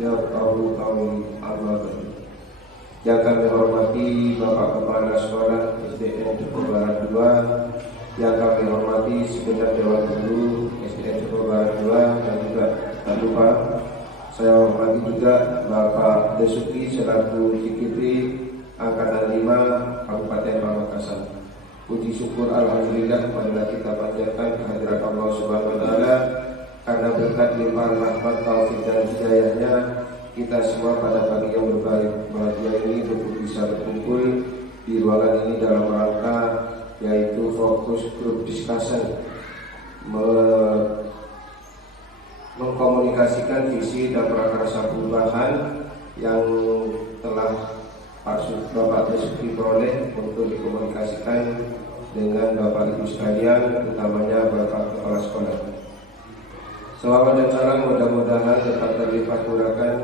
yafqahu qawli. Amma ba'du. Yang kami hormati Bapak Kepala Sekolah SDN Joko Barat 2, yang kami hormati segenap Dewan Guru SDN Joko Barat 2, dan juga tak lupa saya hormati juga Bapak Desuki selaku Cikipri Angkatan 5 Kabupaten Pamekasan. Puji syukur alhamdulillah marilah kita panjatkan kehadirat Allah Subhanahu wa taala, karena berkat limpahan rahmat taufik dan hidayahnya kita semua pada pagi yang berbahagia ini bisa berkumpul di ruangan ini dalam rangka yaitu fokus group discussion, mengkomunikasikan visi dan prakarsa perubahan yang telah Bapak Desuki peroleh untuk dikomunikasikan dengan Bapak Ibu sekalian, utamanya Bapak Kepala Sekolah. Selawat dan salam mudah-mudahan tetap terlipat curahkan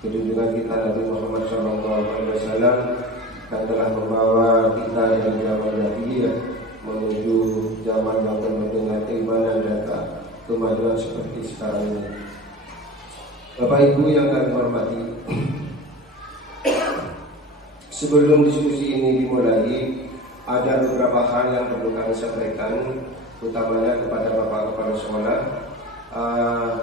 kejunjungan kita Nabi Muhammad SAW yang telah membawa kita dari zaman jahiliyah menuju zaman yang penuh dengan keimanan dan kemajuan seperti sekarang ini. Bapak Ibu yang kami hormati, sebelum diskusi ini dimulai, ada beberapa hal yang perlu kami sampaikan, utamanya kepada Bapak Kepala Sekolah.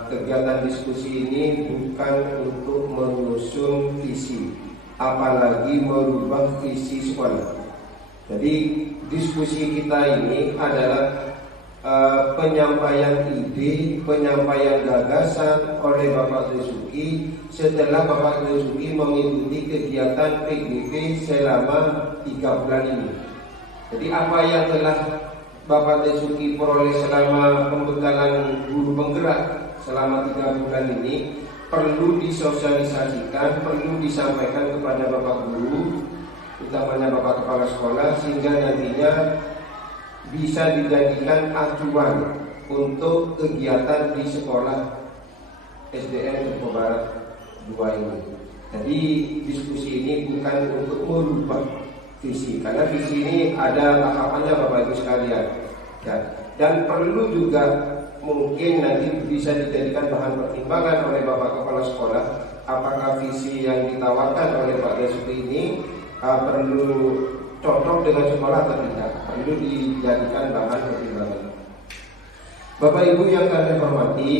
Kegiatan diskusi ini bukan untuk mengusung visi, apalagi merubah visi sekolah. Jadi diskusi kita ini adalah penyampaian ide, penyampaian gagasan oleh Bapak Desuki setelah Bapak Desuki mengikuti kegiatan PGP selama 3 bulan ini. Jadi apa yang telah Bapak Desuki peroleh selama pembekalan guru penggerak selama 3 bulan ini perlu disosialisasikan, perlu disampaikan kepada Bapak Guru, utamanya Bapak Kepala Sekolah, sehingga nantinya bisa dijadikan acuan untuk kegiatan di sekolah SDN Joko Barat 2 ini. Jadi diskusi ini bukan untuk merubah visi, karena visi ini ada tahapannya Bapak Ibu sekalian ya. Dan perlu juga mungkin nanti bisa dijadikan bahan pertimbangan oleh Bapak Kepala Sekolah, apakah visi yang ditawarkan oleh Pak Desuki ini perlu cocok dengan sekolah atau tidak, perlu dijadikan bahan pertimbangan. Bapak Ibu yang kami hormati,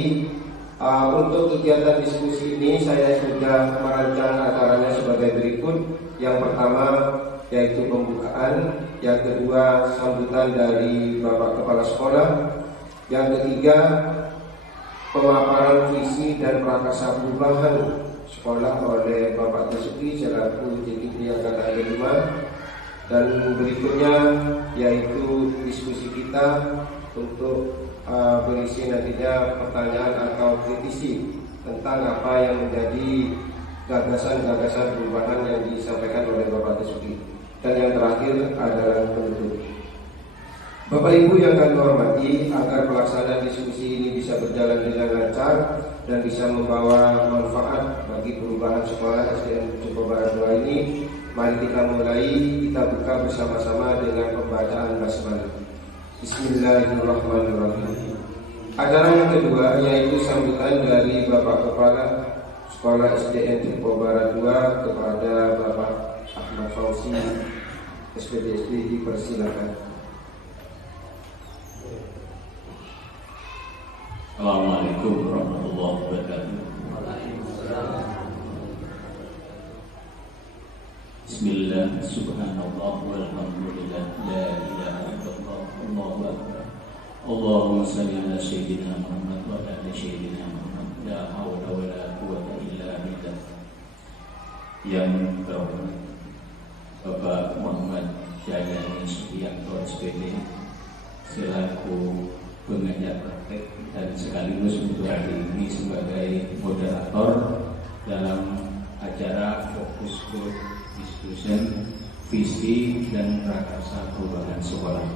untuk kegiatan diskusi ini saya sudah merancang acaranya sebagai berikut. Yang pertama yaitu pembukaan, yang kedua sambutan dari Bapak Kepala Sekolah, yang ketiga pemaparan visi dan prakarsa perubahan sekolah oleh Bapak Desuki selaku Cikipri Angkatan 5, dan berikutnya yaitu diskusi kita untuk berisi nantinya pertanyaan atau kritisi tentang apa yang menjadi gagasan-gagasan perubahan yang disampaikan oleh Bapak Desuki. Dan yang terakhir adalah penutup. Bapak Ibu yang kami hormati, agar pelaksanaan diskusi ini bisa berjalan dengan lancar dan bisa membawa manfaat bagi perubahan sekolah SDN Joko Barat 2 ini, mari kita mulai, kita buka bersama-sama dengan pembacaan basmalah. Bismillahirrahmanirrahim. Acara yang kedua yaitu sambutan dari Bapak Kepala Sekolah SDN Joko Barat 2 kepada Bapak Ahmad Fauzi SPDSD, dipersilakan. Assalamualaikum warahmatullahi wabarakatuh. Bismillah, subhanallah, walhamdulillah, la ilaha illallah, Allahu akbar. Allahumma salli ala sayyidina Muhammad wa ala sayyidina Muhammad, la haula wa la quwwata illa billah. Yang terhormat Bapak Muhammad Syahjani Subianto SPD selaku pengajar praktek dan sekaligus untuk hari ini sebagai moderator dalam acara fokus group discussion visi dan prakarsa perubahan sekolah.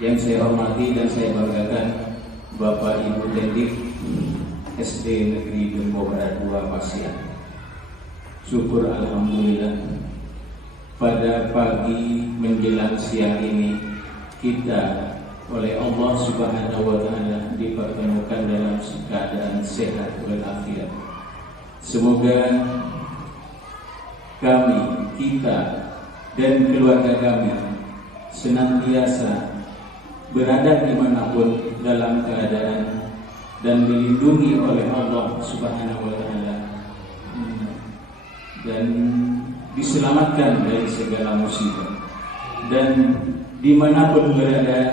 Yang saya hormati dan saya banggakan Bapak Ibu Tendik SD Negeri Joko Barat 2 Pasian. Syukur alhamdulillah pada pagi menjelang siang ini kita oleh Allah Subhanahu wa taala dipertemukan dalam keadaan sehat walafiat. Semoga kami, kita, dan keluarga kami senantiasa berada dimanapun dalam keadaan dan dilindungi oleh Allah Subhanahu wa Ta'ala, dan diselamatkan dari segala musibah. Dan dimanapun berada,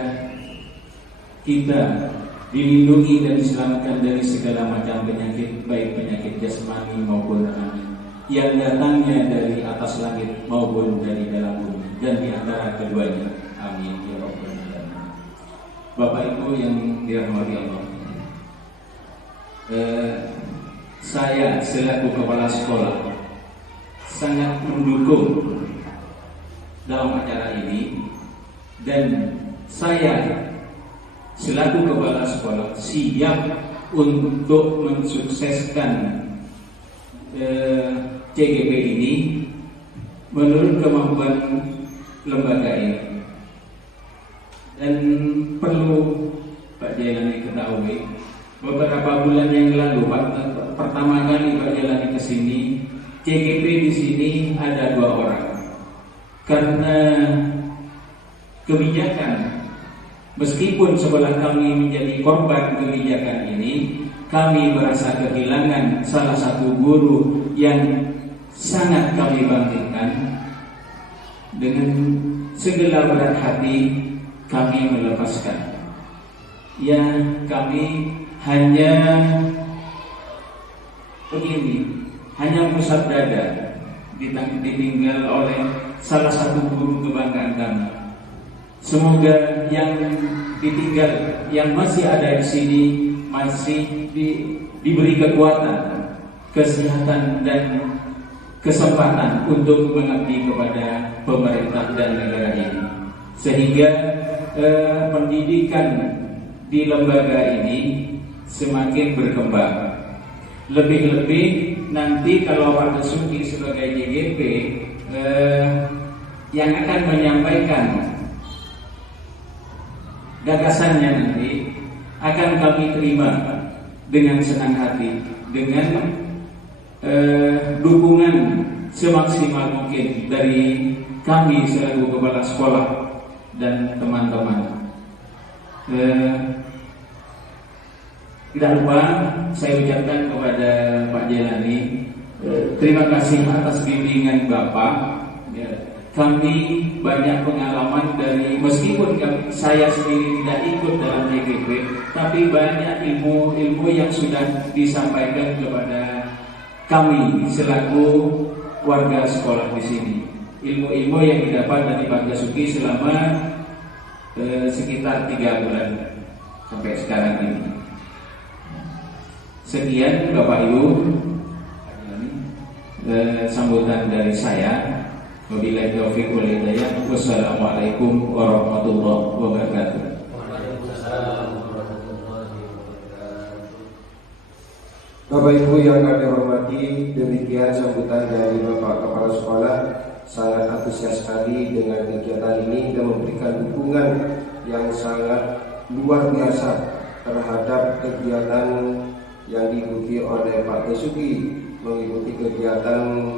kita dilindungi dan diselamatkan dari segala macam penyakit, baik penyakit jasmani maupun rohani, yang datangnya dari atas langit maupun dari dalam bumi, dan di antara keduanya. Amin ya rabbal alamin. Bapak Ibu yang dirahmati Allah, saya selaku kepala sekolah sangat mendukung dalam acara ini, dan saya selaku kepala sekolah siap untuk mensukseskan CGP ini menurut kemampuan lembaga ini. Dan perlu Pak Jailani ketahui, beberapa bulan yang lalu pertama kali Pak Jailani ke sini, CGP di sini ada 2 orang. Karena kebijakan, meskipun sebelah kami menjadi korban kebijakan ini, kami merasa kehilangan salah satu guru yang sangat kami banggakan. Dengan segala berat hati kami melepaskan. Ya, kami hanya begini, hanya pusat dada ditinggal oleh salah satu guru kebanggaan kami. Semoga yang ditinggal, yang masih ada di sini, masih diberi kekuatan, kesehatan, dan kesempatan untuk mengabdi kepada pemerintah dan negara ini, sehingga pendidikan di lembaga ini semakin berkembang. Lebih-lebih nanti kalau Pak Basuki sebagai JGP yang akan menyampaikan gagasannya nanti akan kami terima dengan senang hati, dengan dukungan semaksimal mungkin dari kami selaku kepala sekolah dan teman-teman. Tidak lupa saya ucapkan kepada Pak Jailani terima kasih atas bimbingan Bapak. Kami banyak pengalaman dari, meskipun saya sendiri tidak ikut dalam JGP, tapi banyak ilmu-ilmu yang sudah disampaikan kepada kami selaku warga sekolah di sini. Ilmu-ilmu yang didapat dari Pak Basuki selama sekitar 3 bulan sampai sekarang ini. Sekian Bapak Ibu, sambutan dari saya. Wabillahi taufiq wal hidayah. Wassalamualaikum warahmatullahi wabarakatuh. Waalaikumsalam warahmatullahi wabarakatuh. Bapak Ibu yang kami hormati, demikian sambutan dari Bapak Kepala Sekolah. Sangat antusias sekali dengan kegiatan ini dan memberikan dukungan yang sangat luar biasa terhadap kegiatan yang diikuti oleh Pak Basuki mengikuti kegiatan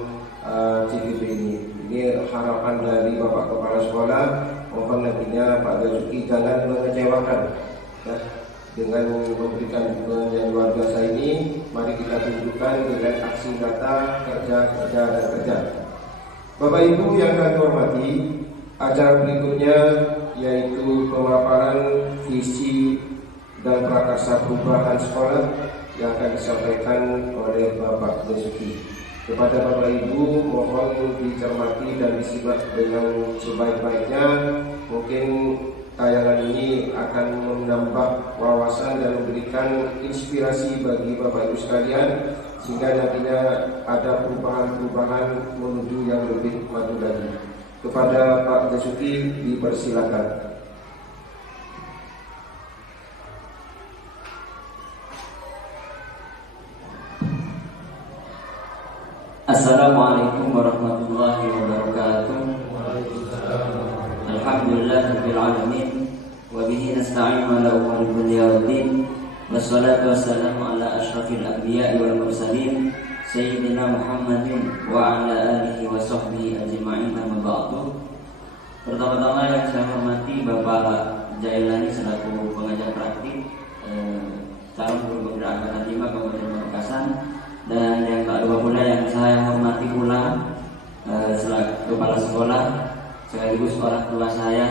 CGP ini. Ini harapan dari Bapak Kepala Sekolah. Mohon nantinya Pak Basuki jangan mengecewakan ya, dengan memberikan dukungan yang luar biasa ini. Mari kita tunjukkan dengan aksi nyata, kerja. Bapak Ibu yang kami hormati, acara berikutnya yaitu pemaparan visi dan prakarsa perubahan sekolah yang akan disampaikan oleh Bapak Basuki. Kepada Bapak Ibu mohon dicermati dan disimak dengan sebaik-baiknya. Mungkin tayangan ini akan menambah wawasan dan memberikan inspirasi bagi Bapak Ibu sekalian, sehingga nantinya ada perubahan-perubahan menuju yang lebih maju lagi. Kepada Pak Basuki dipersilakan. Assalamualaikum warahmatullahi wabarakatuh. Alhamdulillahirabbil alamin wa bihi nasta'inu ala umuri dunya waddin. Wassalatu wassalamu ala asyrafil anbiya'i wal mursalin Sayyidina Muhammadin wa ala alihi wa sahbihi ajma'in, amma ba'du. Pertama-tama yang saya hormati Bapak Jailani selaku pengajar praktik calon guru besar angkatan 5 Kabupaten Pamekasan, dan yang tak lupa pula yang saya hormati pula selaku kepala sekolah sekaligus orang tua saya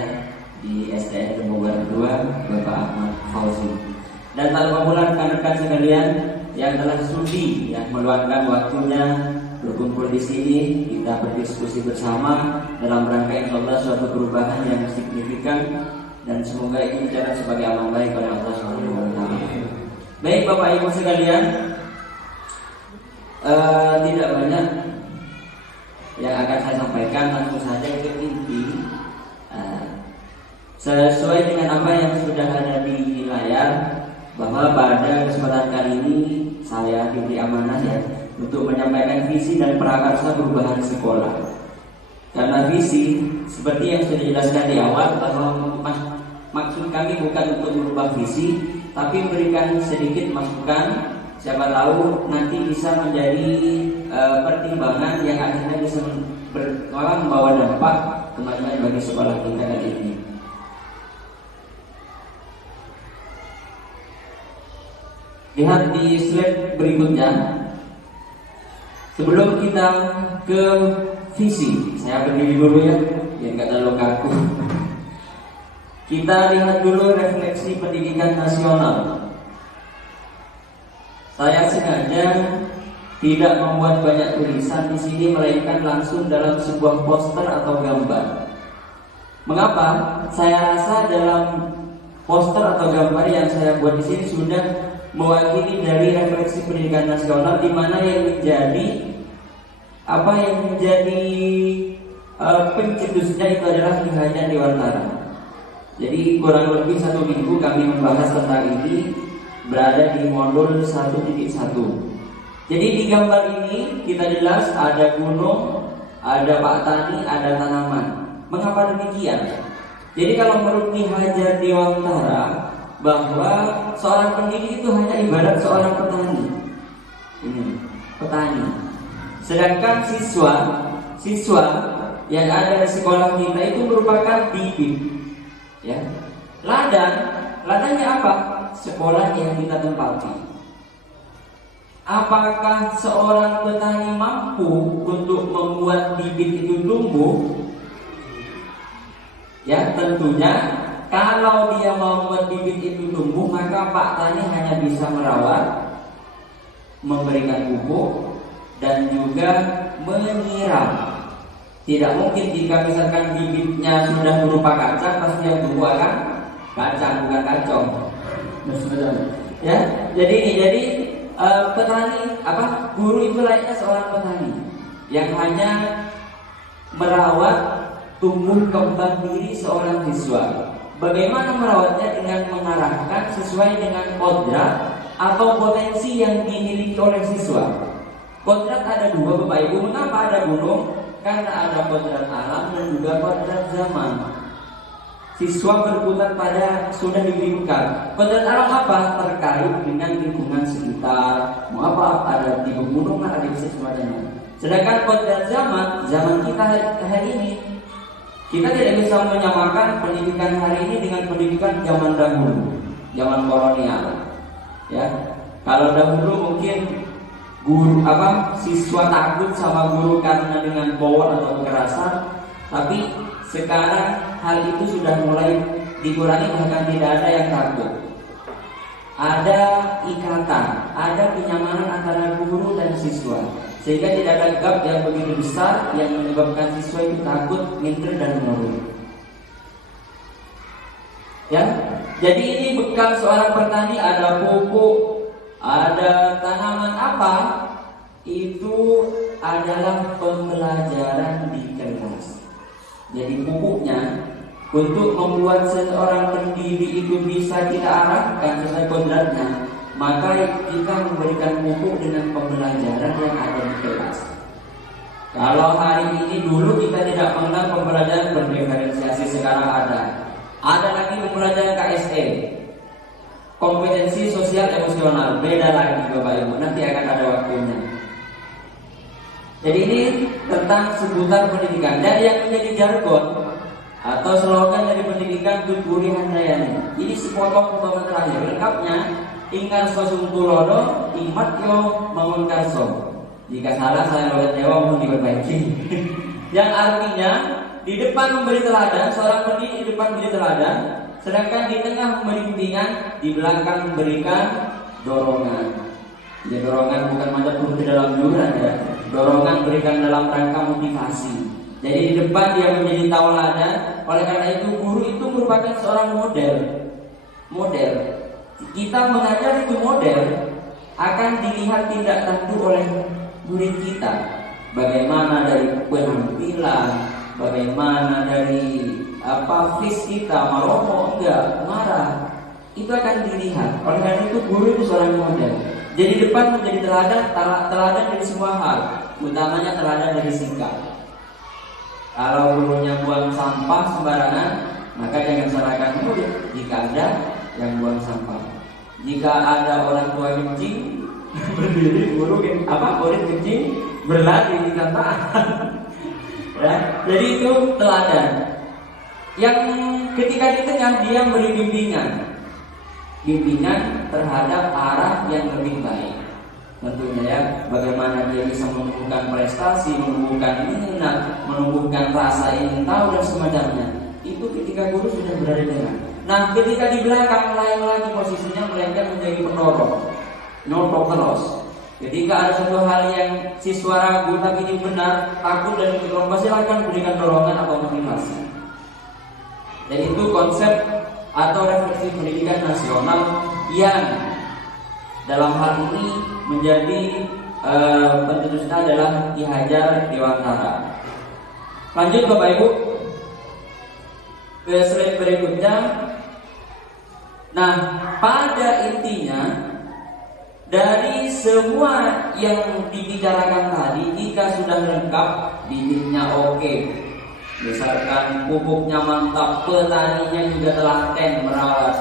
di SDN Tembogara 2, Bapak Ahmad Fauzi. Dan tak lupa pula rekan-rekan sekalian yang telah sudi meluangkan waktunya berkumpul di sini, kita berdiskusi bersama dalam rangka insyaallah suatu perubahan yang signifikan, dan semoga ini berjalan sebagai amal baik oleh Allah Subhanahu wa taala. Baik Bapak Ibu sekalian, tidak banyak yang akan saya sampaikan, langsung saja ke inti. Sesuai dengan apa yang sudah ada di layar, bahwa pada kesempatan kali ini saya diberi amanah untuk menyampaikan visi dan prakarsa perubahan sekolah. Karena visi seperti yang sudah dijelaskan di awal, bahwa maksud kami bukan untuk merubah visi, tapi memberikan sedikit masukan, siapa tahu nanti bisa menjadi pertimbangan yang akhirnya bisa membawa dampak kemajuan bagi sekolah kita kali ini. Lihat di slide berikutnya. Sebelum kita ke visi, saya berdiri dulu ya, biar nggak terlalu kaku. Kita lihat dulu refleksi pendidikan nasional. Saya sengaja tidak membuat banyak tulisan di sini, melainkan langsung dalam sebuah poster atau gambar. Mengapa? Saya rasa dalam poster atau gambar yang saya buat di sini sudah mewakili dari refleksi pendidikan nasional, di mana yang menjadi pencetusnya itu adalah Ki Hajar Dewantara. Jadi kurang lebih 1 minggu kami membahas tentang ini, berada di modul 1.1. Jadi di gambar ini kita jelas ada gunung, ada Pak Tani, ada tanaman. Mengapa demikian? Jadi kalau menurut Ki Hajar Dewantara, bahwa seorang pendidik itu hanya ibarat seorang petani. Petani. Sedangkan siswa yang ada di sekolah kita itu merupakan bibit. Ya. Ladangnya apa? Sekolah yang kita tempati. Apakah seorang petani mampu untuk membuat bibit itu tumbuh? Ya, tentunya kalau dia mau membuat bibit itu tumbuh, maka Pak Tani hanya bisa merawat, memberikan pupuk, dan juga menyiram. Tidak mungkin jika misalkan bibitnya sudah berupa kacang, pasti yang tumbuh akan kacang, bukan kacang. Ya, jadi petani, guru itu layaknya seorang petani yang hanya merawat tumbuh kembang diri seorang siswa. Bagaimana merawatnya? Dengan mengarahkan sesuai dengan kodrat atau potensi yang dimiliki oleh siswa. Kodrat ada 2 Bapak Ibu. Mengapa ada gunung? Karena ada kodrat alam dan juga kodrat zaman. Siswa berputar pada sudah diberi bekal. Kodrat alam apa? Terkait dengan lingkungan sekitar. Mau apa? Ada di gunung, ada di sesuatu. Sedangkan kodrat zaman kita hari ini, kita tidak bisa menyamakan pendidikan hari ini dengan pendidikan zaman dahulu, zaman kolonial. Ya, kalau dahulu mungkin siswa takut sama guru karena dengan power atau kekerasan, tapi sekarang hal itu sudah mulai dikurangi, bahkan tidak ada yang takut. Ada ikatan, ada kenyamanan antara guru dan siswa, sehingga tidak ada gap yang begitu besar yang menyebabkan siswa itu takut, minder dan menurut. Ya, jadi ini bekal seorang petani, ada pupuk, ada tanaman apa? Itu adalah pembelajaran di kelas. Jadi pupuknya untuk membuat seorang pendidik itu bisa kita arahkan sesuai kodratnya, maka kita memberikan pupuk dengan pembelajaran yang ada di kelas. Kalau hari ini dulu kita tidak mengenal pembelajaran berdiferensiasi, sekarang ada lagi pembelajaran KSE, kompetensi sosial emosional nasional, beda lagi Bapak Ibu, nanti akan ada waktunya. Jadi ini tentang seputar pendidikan. Dan yang menjadi jargon atau slogan dari pendidikan Tuturi Handayani, ini sepotong potongan terakhir. Lengkapnya, ingkar sosungtulodo, imat yo mangunkarso. Jika salah saya logat Jawa mohon diperbaiki. Yang artinya di depan memberi teladan, seorang pendidik di depan memberi teladan, sedangkan di tengah memberi bimbingan, di belakang memberikan dorongan. Ya, dorongan bukan macam turun ke dalam jurang ya. Dorongan berikan dalam rangka motivasi. Jadi di depan dia menjadi tauladan. Oleh karena itu guru itu merupakan seorang model. Kita mengajar itu model, akan dilihat tindak tanduk oleh murid kita. Bagaimana dari penampilan, bagaimana dari face kita, maromo enggak, marah, itu akan dilihat. Oleh karena itu guru itu seorang model. Jadi depan menjadi teladan dari semua hal, utamanya teladan dari sikap. Kalau gurunya buang sampah sembarangan, maka jangan salahkan murid jika ada yang buang sampah. Jika ada orang tua kencing, berdiri murid kencing, berlari di taat. Ya, jadi itu teladan. Yang ketika di tengah dia beri bimbingan terhadap arah yang lebih baik. Tentunya ya, bagaimana dia bisa menumbuhkan prestasi, menumbuhkan minat, menumbuhkan rasa ingin tahu dan semacamnya. Itu ketika guru sudah berada di tengah. Nah, ketika di belakang lain lagi posisinya melainkan menjadi pendorong, notok terus. Ketika ada satu hal yang siswa ragu tapi ini benar, takut dan ikut silakan berikan dorongan atau motivasi. Dan itu konsep atau refleksi pendidikan nasional yang dalam hal ini menjadi pencetusnya adalah Ki Hajar Dewantara. Lanjut Bapak Ibu ke slide berikutnya. Nah, pada intinya dari semua yang dibicarakan tadi, jika sudah lengkap, bibitnya oke, misalkan pupuknya mantap, petaninya juga telaten merawat,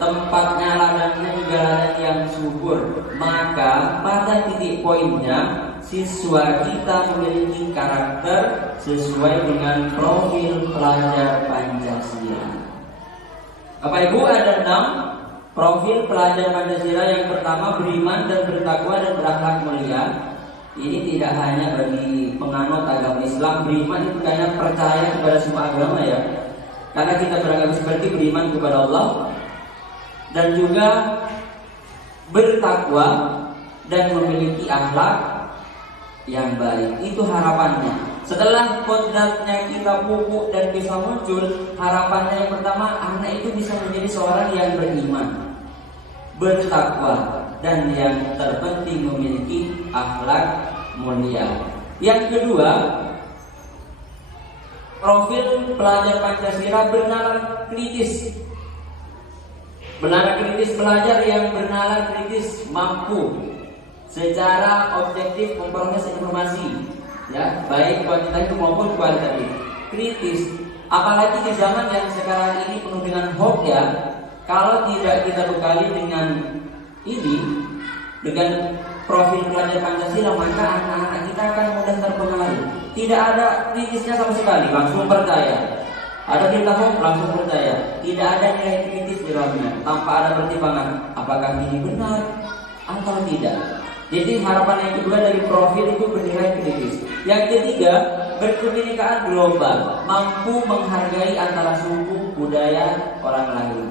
tempatnya ladangnya juga ladang yang subur, maka pada titik poinnya siswa kita memiliki karakter sesuai dengan profil pelajar Pancasila. Bapak Ibu, ada 6 profil pelajar Pancasila. Yang pertama, beriman dan bertakwa dan berakhlak mulia. Ini tidak hanya bagi penganut agama Islam. Beriman itu hanya percaya kepada semua agama ya. Karena kita beragama seperti beriman kepada Allah, dan juga bertakwa dan memiliki akhlak yang baik. Itu harapannya. Setelah kodratnya kita pupuk dan bisa muncul, harapannya yang pertama, anak itu bisa menjadi seorang yang beriman, bertakwa, dan yang terpenting memiliki akhlak mulia. Yang kedua, profil pelajar Pancasila bernalar kritis. Bernalar kritis, pelajar yang bernalar kritis mampu secara objektif memproses informasi, ya, baik kuantitatif maupun kualitatif. Kritis, apalagi di zaman yang sekarang ini penuh dengan hoax ya. Kalau tidak kita bekali dengan ini, dengan profil pelajar Pancasila, maka anak-anak kita akan mudah terpengaruh. Tidak ada kritisnya sama sekali, langsung percaya. Ada berita hoax, langsung percaya. Tidak ada nilai kritis di dalamnya, tanpa ada pertimbangan apakah ini benar atau tidak. Jadi harapan yang kedua dari profil itu bernilai kritis. Yang ketiga, berkebinekaan global, mampu menghargai antara suku, budaya orang lain.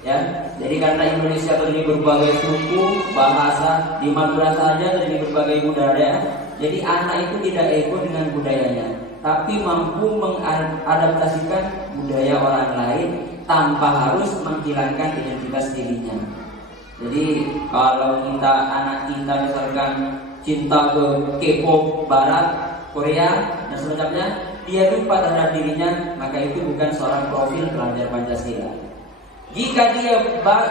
Ya, jadi karena Indonesia terdiri berbagai suku, bahasa, di Madura saja terdiri berbagai budaya. Jadi anak itu tidak ego dengan budayanya, tapi mampu mengadaptasikan budaya orang lain tanpa harus menghilangkan identitas dirinya. Jadi kalau anak kita misalkan cinta ke K-pop Barat, Korea dan semacamnya, dia lupa terhadap dirinya, maka itu bukan seorang profil pelajar Pancasila. Jika dia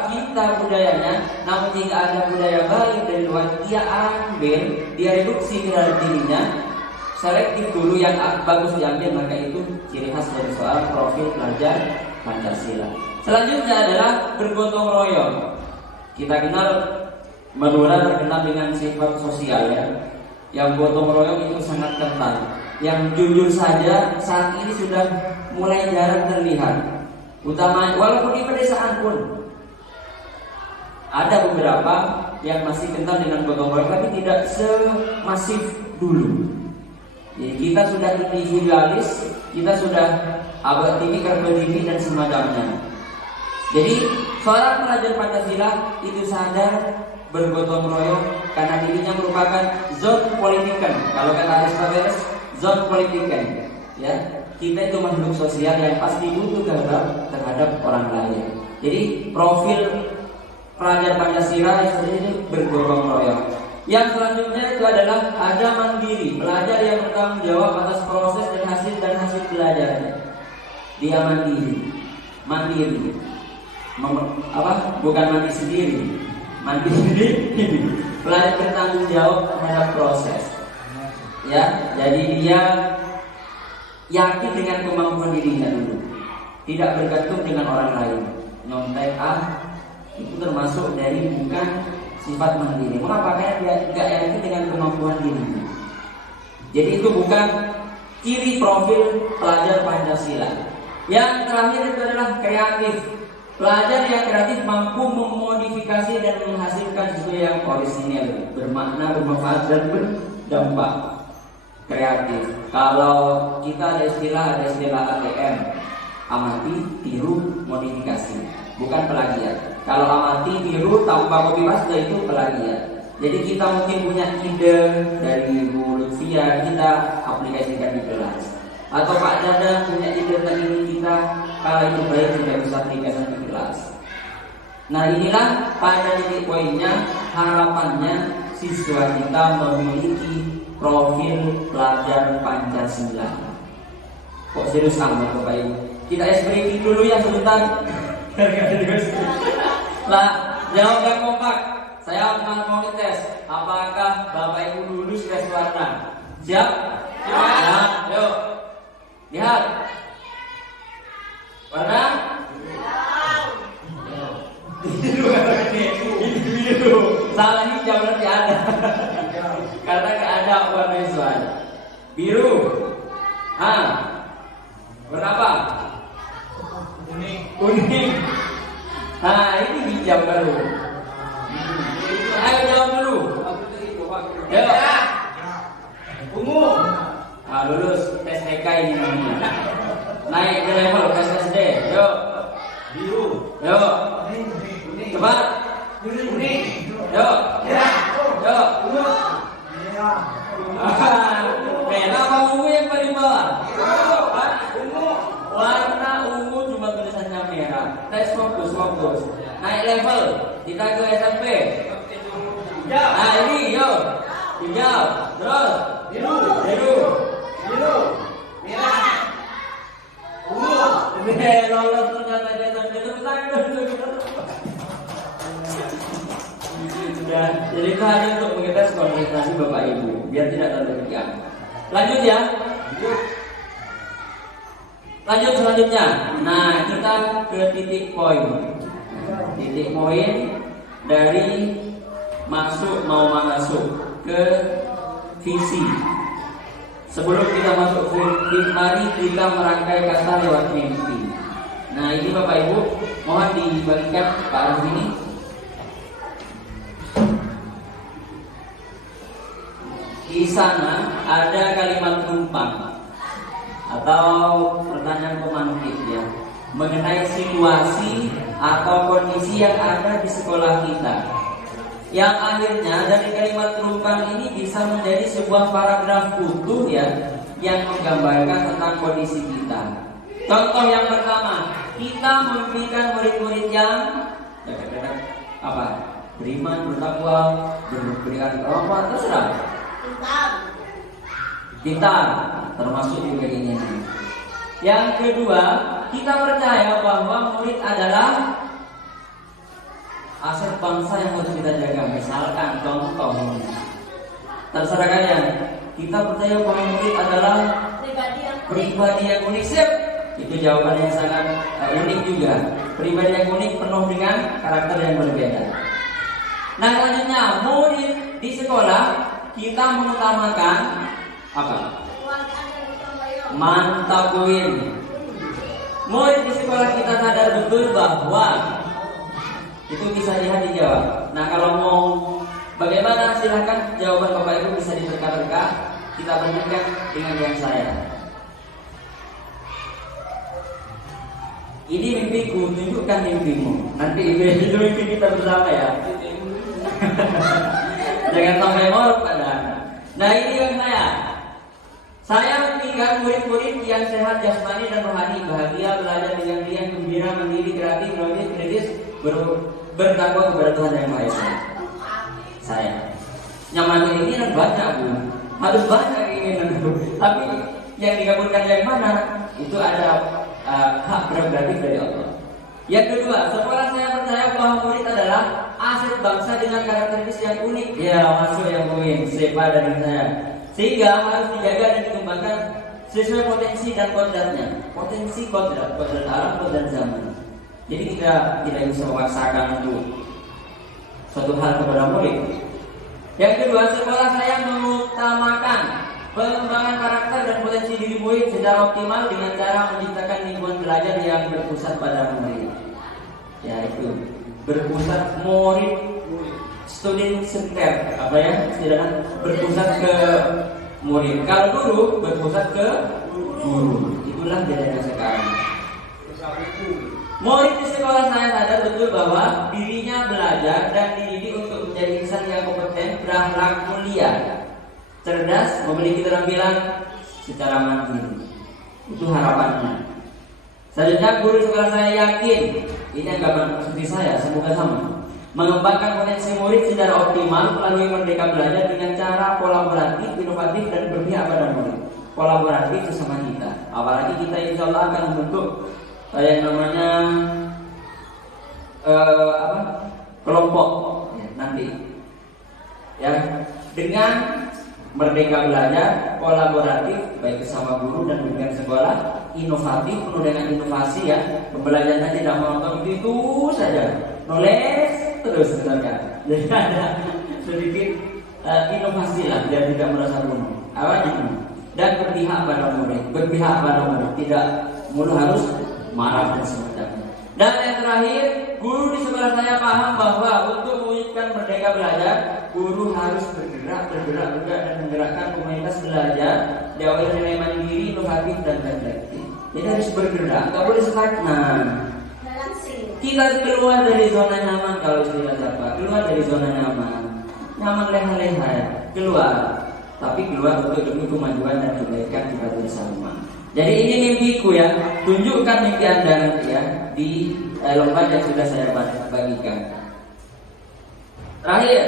cinta budayanya, namun jika ada budaya baik dari luar, dia ambil, dia reduksi terhadap dirinya, selektif dulu yang bagus diambil, maka itu ciri khas dari seorang profil pelajar Pancasila. Selanjutnya adalah bergotong royong. Kita kenal Madura terkenal dengan sifat sosial ya. Yang gotong royong itu sangat kental. Yang jujur saja saat ini sudah mulai jarang terlihat. Utama walaupun di pedesaan pun ada beberapa yang masih kental dengan gotong royong, tapi tidak semasif dulu. Jadi kita sudah individualis, kita sudah abad tipikal berdiri dan semacamnya. Jadi seorang pelajar Pancasila itu sadar bergotong royong karena dirinya merupakan zon politikan. Kalau kata Aristoteles, zon politikan. Ya, kita itu makhluk sosial yang pasti butuh terhadap orang lain. Jadi profil pelajar Pancasila itu bergotong royong. Yang selanjutnya itu adalah ada mandiri, pelajar yang bertanggung jawab atas proses dan hasil belajarnya. Dia mandiri. Bukan mandi sendiri, mandiri. Pelajar bertanggung jawab terhadap proses. Ya, jadi dia yakin dengan kemampuan dirinya dulu, tidak bergantung dengan orang lain. Nyontek itu termasuk dari bukan sifat mandiri. Mengapa? Karena dia tidak yakin dengan kemampuan dirinya. Jadi itu bukan ciri profil pelajar Pancasila. Yang terakhir itu adalah kreatif. Pelajar yang kreatif mampu memodifikasi dan menghasilkan sesuatu yang orisinil, bermakna, bermanfaat dan berdampak. Kreatif. Kalau kita ada istilah ATM, amati, tiru, modifikasi, bukan plagiat. Kalau amati, tiru, tanpa copy paste itu plagiat. Jadi kita mungkin punya ide dari Bu Lutfia, kita aplikasikan di kelas. Atau Pak Dada punya ide tentang ini, kita kalau itu baik tidak bisa aplikasikan di kelas. Nah inilah pada titik poinnya, harapannya siswa kita memiliki profil pelajar Pancasila. Kok serius amat Bapak Ibu? Kita SPP dulu ya sebentar. Lah, jawabkan kompak. Saya akan mau tes. Apakah Bapak Ibu lulus tes warna? Siap? Nah, yuk. Lihat. Warna? Biru. Salah hijau berarti ada. Karena nggak ada warna visual. Biru. Warna apa? Kuning. Nah ini hijau baru. Ayo jawab dulu. Ya. Ungu. Nah lulus tes TK ini namanya. Naik ke level tes SD. Yuk. Biru. Yuk. Coba. Kuning. Yuk. Yuk. Merah apa ungu yang paling bawah? Ungu. Warna ungu cuma tulisannya merah. Let's fokus. Naik level. Kita ke SMP. Nah ini yuk. Hijau. Terus. Biru. Merah. Ungu. Lolos ternyata dia jadi itu hanya untuk mengetes konsentrasi Bapak Ibu biar tidak terlalu kegiatan. Lanjut ya. Lanjut selanjutnya. Nah kita ke titik poin. Titik poin dari mau masuk ke visi. Sebelum kita masuk ke visi, mari kita merangkai kata lewat mimpi. Nah ini Bapak Ibu mohon dibagikan Pak Arif ini. Di sana ada kalimat numpang atau pertanyaan pemantik ya, mengenai situasi atau kondisi yang ada di sekolah kita. Yang akhirnya dari kalimat numpang ini bisa menjadi sebuah paragraf utuh ya, yang menggambarkan tentang kondisi kita. Contoh yang pertama, kita memberikan murid-murid yang beriman, bertakwa, berikan rahmat, terserah. Kita termasuk juga ini. Yang kedua, kita percaya bahwa murid adalah aset bangsa yang harus kita jaga. Misalkan contoh, terserah kalian. Kita percaya bahwa murid adalah pribadi yang unik. Itu jawaban yang sangat unik juga. Pribadi yang unik penuh dengan karakter yang berbeda. Nah, selanjutnya murid di sekolah kita mengutamakan apa? Mantap Win. Murid di sekolah kita sadar betul bahwa itu bisa lihat dijawab. Nah, kalau mau bagaimana silahkan jawaban Bapak Ibu bisa diterka-terka. Kita bandingkan dengan yang saya. Ini mimpiku, tunjukkan mimpimu. Nanti itu mimpi kita bersama ya. Jangan sampai ngorok pada. Nah, ini yang saya. Saya menginginkan murid-murid yang sehat jasmani dan rohani, bahagia, belajar dengan riang, gembira, mandiri, kreatif, logis, kritis, bertakwa kepada Tuhan Yang Maha Esa. Saya nyaman ini kan banyak Bu, harus banyak keinginan Bu. Tapi yang dikabulkan yang mana? Itu ada hak prerogatif dari Allah. Yang kedua, sekolah saya percaya bahwa murid adalah aset bangsa dengan karakteristik yang unik. Ya, masuk yang poin sepa dari saya. Sehingga harus dijaga dan dikembangkan sesuai potensi dan kodratnya. Potensi kodrat alam, kodrat zaman. Jadi kita tidak bisa memaksakan untuk suatu hal kepada murid. Yang kedua, sekolah saya mengutamakan pengembangan karakter dan potensi diri murid secara optimal dengan cara menciptakan lingkungan belajar yang berpusat pada murid. Yaitu berpusat murid, student center, apa ya istilahnya, berpusat ke murid. Kalau guru berpusat ke guru. Itulah bedanya sekarang. Murid di sekolah saya sadar betul bahwa dirinya belajar dan dididik untuk menjadi insan yang kompeten, berakhlak mulia, cerdas, memiliki keterampilan secara mandiri. Itu harapannya. Selanjutnya, guru sekolah saya yakin, ini anggapan seperti saya, semoga sama, mengembangkan potensi murid secara optimal melalui merdeka belajar dengan cara kolaboratif, inovatif, dan berpihak pada murid. Kolaboratif sesama kita. Apalagi kita insya Allah akan membentuk yang namanya kelompok ya, nanti. Ya, dengan merdeka belajar, kolaboratif, baik bersama guru dan dengan sekolah, inovatif, penuh dengan inovasi ya. Pembelajarannya tidak menonton itu saja, nulis terus misalkan. Jadi ada sedikit inovasi lah, biar tidak merasa kuno. Dan berpihak pada murid, tidak mulu harus marah dan semacamnya. Dan yang terakhir, guru di sekolah saya paham bahwa untuk mewujudkan merdeka belajar, guru harus bergerak dan menggerakkan komunitas belajar, diawali nilai mandiri, inovatif dan reflektif. Jadi harus bergerak, nggak boleh stagnan. Kita keluar dari zona nyaman, kalau istilah siapa, keluar dari zona nyaman leha-leha ya, keluar. Tapi keluar untuk demi kemajuan dan kebaikan kita bersama. Jadi ini mimpiku ya, tunjukkan mimpi Anda nanti ya di lomba yang sudah saya bagikan. Terakhir,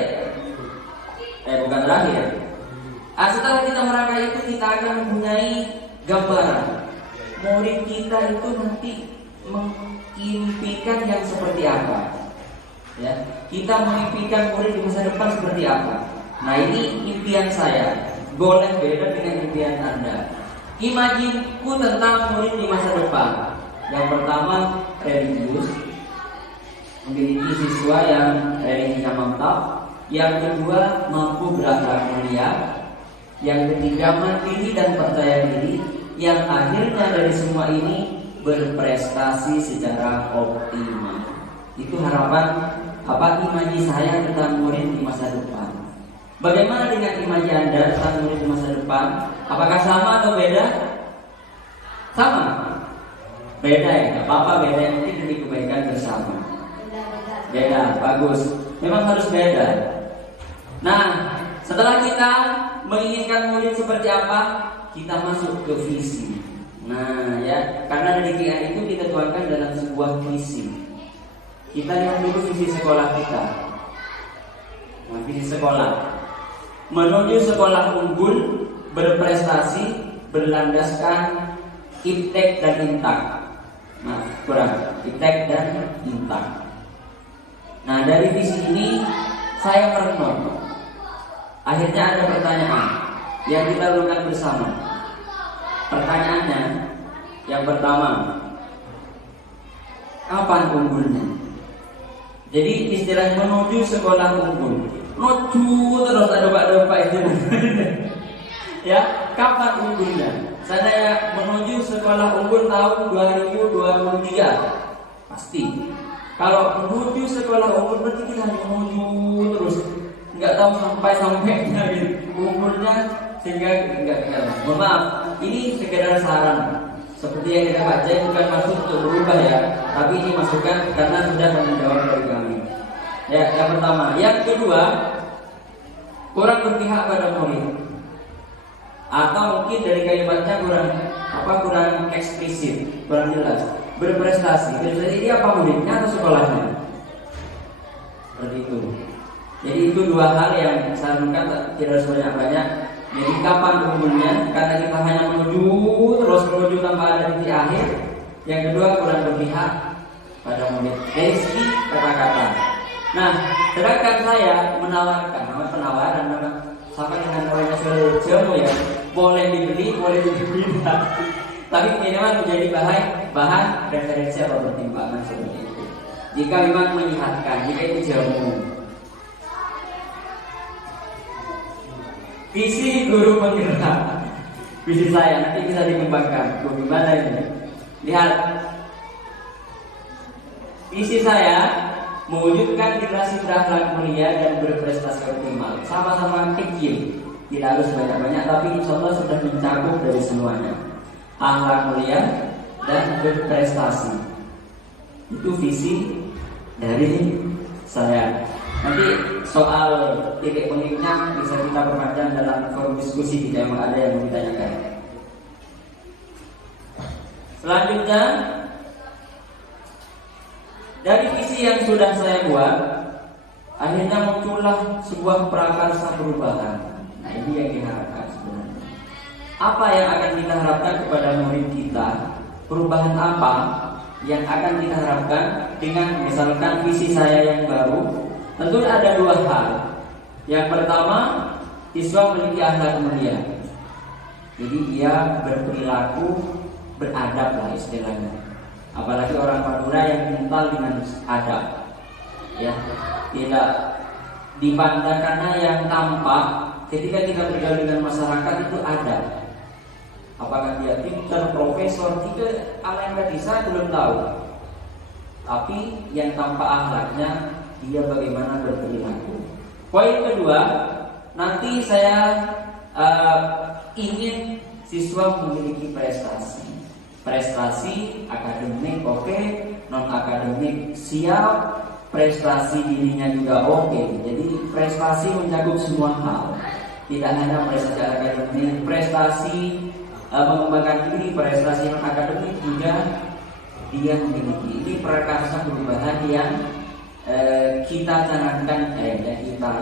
bukan terakhir. Setelah kita merangkai itu, kita akan mempunyai gambaran murid kita itu nanti mengimpikan yang seperti apa. Ya, kita mengimpikan murid di masa depan seperti apa. Nah, ini impian saya, boleh beda dengan impian Anda. Imajinku tentang murid di masa depan. Yang pertama, religius, memiliki siswa yang religinya mantap. Yang kedua, mampu berakhlak mulia. Yang ketiga, mandiri dan percaya diri. Yang akhirnya dari semua ini berprestasi secara optimal. Itu harapan imaji saya tentang murid di masa depan. Bagaimana dengan imaji Anda tentang murid di masa depan? Apakah sama atau beda? Sama. Beda ya, nggak apa-apa, beda yang penting demi kebaikan bersama. Beda, bagus. Memang harus beda. Nah, setelah kita menginginkan murid seperti apa, kita masuk ke visi. Nah ya, karena pendidikan itu kita tuangkan dalam sebuah visi. Kita lihat dulu visi sekolah kita. Nah, visi sekolah menuju sekolah unggul, berprestasi, berlandaskan iptek dan intak. Nah, kurang iptek dan intak. Nah, dari visi ini saya merenung. Akhirnya ada pertanyaan yang kita lakukan bersama. Pertanyaannya yang pertama, kapan unggulnya? Jadi istilah menuju sekolah unggul, menuju terus ada pak itu. Ya, kapan unggulnya? Saya menuju sekolah unggul tahun 2023 pasti. Kalau menuju sekolah unggul berarti kita menuju terus, nggak tahu sampainya gitu. Umurnya sehingga nggak kenal. Mohon maaf, ini sekedar saran. Seperti yang kita baca bukan maksud untuk berubah ya, tapi ini masukan karena sudah menjawab dari kami. Ya, yang pertama. Yang kedua, kurang berpihak pada murid. Atau mungkin dari kalimatnya kurang eksplisit, kurang jelas. Berprestasi ini apa muridnya atau sekolahnya? Seperti itu. Jadi itu dua hal yang saya sarankan tidak sebanyak-banyak. Jadi kapan umurnya? Karena kita hanya menuju tanpa ada titik akhir. Yang kedua kurang berpihak pada murid. Dari segi kata-kata. Nah, sedangkan saya menawarkan, penawaran sama dengan namanya jamu ya, boleh dibeli, boleh tidak. Tapi memang menjadi bahan referensi atau pertimbangan seperti itu. Jika memang menyehatkan, jika itu jamu. Visi guru penggerak, visi saya nanti bisa dikembangkan. Bagaimana ini? Lihat, visi saya mewujudkan generasi berakhlak mulia dan berprestasi optimal. Sama-sama kecil, tidak harus banyak-banyak, tapi insya Allah sudah mencakup dari semuanya. Akhlak mulia dan berprestasi. Itu visi dari saya. Nanti soal titik uniknya bisa kita perpanjang dalam forum diskusi jika memang ada yang mau ditanyakan. Selanjutnya, dari visi yang sudah saya buat, akhirnya muncullah sebuah prakarsa perubahan. Nah, ini yang diharapkan sebenarnya. Apa yang akan kita harapkan kepada murid kita? Perubahan apa yang akan kita harapkan dengan misalkan visi saya yang baru? Tentu ada dua hal. Yang pertama, siswa memiliki akhlak mulia. Jadi dia berperilaku beradab lah istilahnya. Apalagi orang Madura yang kental dengan adab. Ya, tidak dipandang karena yang tampak ketika kita bergaul dengan masyarakat itu adab. Apakah dia pintar, profesor, tidak, ala yang tadi saya belum tahu. Tapi yang tampak akhlaknya, dia bagaimana berperilaku. Poin kedua, nanti saya ingin siswa memiliki prestasi akademik oke, non akademik siap, prestasi dirinya juga oke. Jadi prestasi mencakup semua hal, tidak hanya prestasi akademik, prestasi mengembangkan diri, prestasi non akademik juga dia memiliki. Ini prakarsa perubahan yang kita canangkan,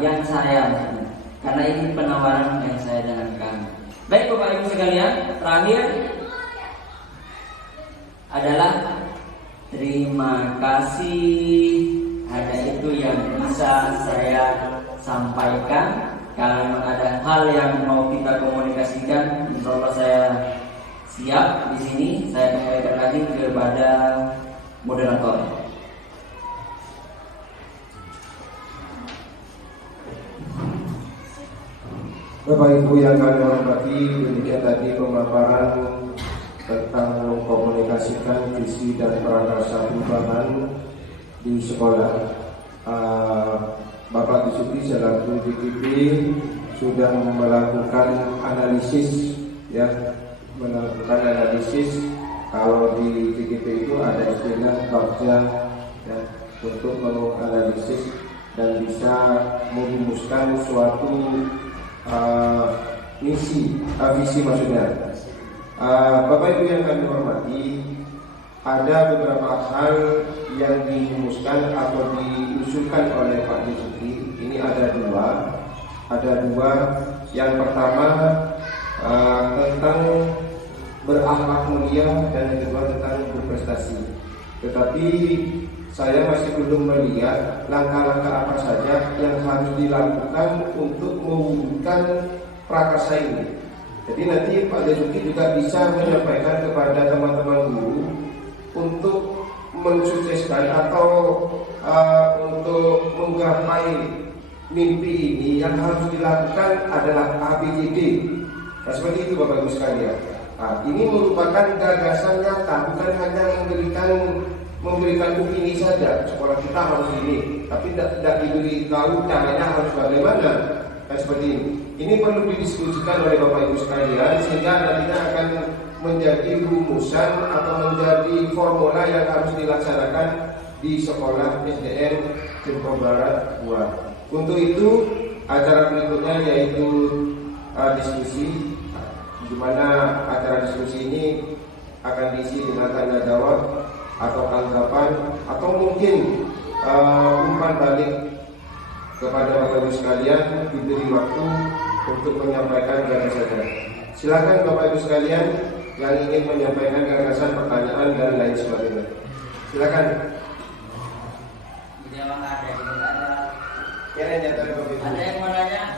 yang saya, karena ini penawaran yang saya canangkan. Baik Bapak Ibu sekalian, terakhir adalah terima kasih. Hanya itu yang bisa saya sampaikan. Kalau memang ada hal yang mau kita komunikasikan, insya Allah saya siap di sini. Saya kembalikan lagi kepada moderator. Bapak Ibu yang kami hormati, demikian tadi pemaparan tentang mengkomunikasikan visi dan prakarsa perubahan di sekolah. Bapak Disuki selaku DPP sudah melakukan analisis, ya, kalau di DPP itu ada istilah bagja, ya, untuk menganalisis dan bisa merumuskan suatu visi maksudnya. Bapak Ibu yang kami hormati, ada beberapa hal yang dirumuskan atau diusulkan oleh Pak Disuki. Ini ada dua. Yang pertama tentang berakhlak mulia dan yang kedua tentang berprestasi. Tetapi saya masih belum melihat langkah-langkah apa saja yang harus dilakukan untuk mewujudkan prakarsa ini. Jadi nanti Pak Disuki juga bisa menyampaikan kepada teman-teman guru untuk mensukseskan atau untuk menggapai mimpi ini, yang harus dilakukan adalah ABCD. Nah, seperti itu Bapak Ibu sekalian. Nah, ini merupakan gagasan nyata, bukan hanya memberikan opini saja. Sekolah kita harus ini, tapi tidak diberitahu caranya harus bagaimana. Nah, seperti ini. Ini perlu didiskusikan oleh Bapak Ibu sekalian, sehingga nantinya akan menjadi rumusan atau menjadi formula yang harus dilaksanakan di sekolah SDN Jempo Barat 2. Untuk itu, acara berikutnya yaitu diskusi, di mana acara diskusi ini akan diisi dengan tanya jawab atau tanggapan atau mungkin umpan balik kepada Bapak Ibu sekalian, diberi waktu untuk menyampaikan gagasannya. Silakan Bapak Ibu sekalian yang ingin menyampaikan gagasan, pertanyaan dan lain sebagainya. Silakan. Ada yang mau nanya?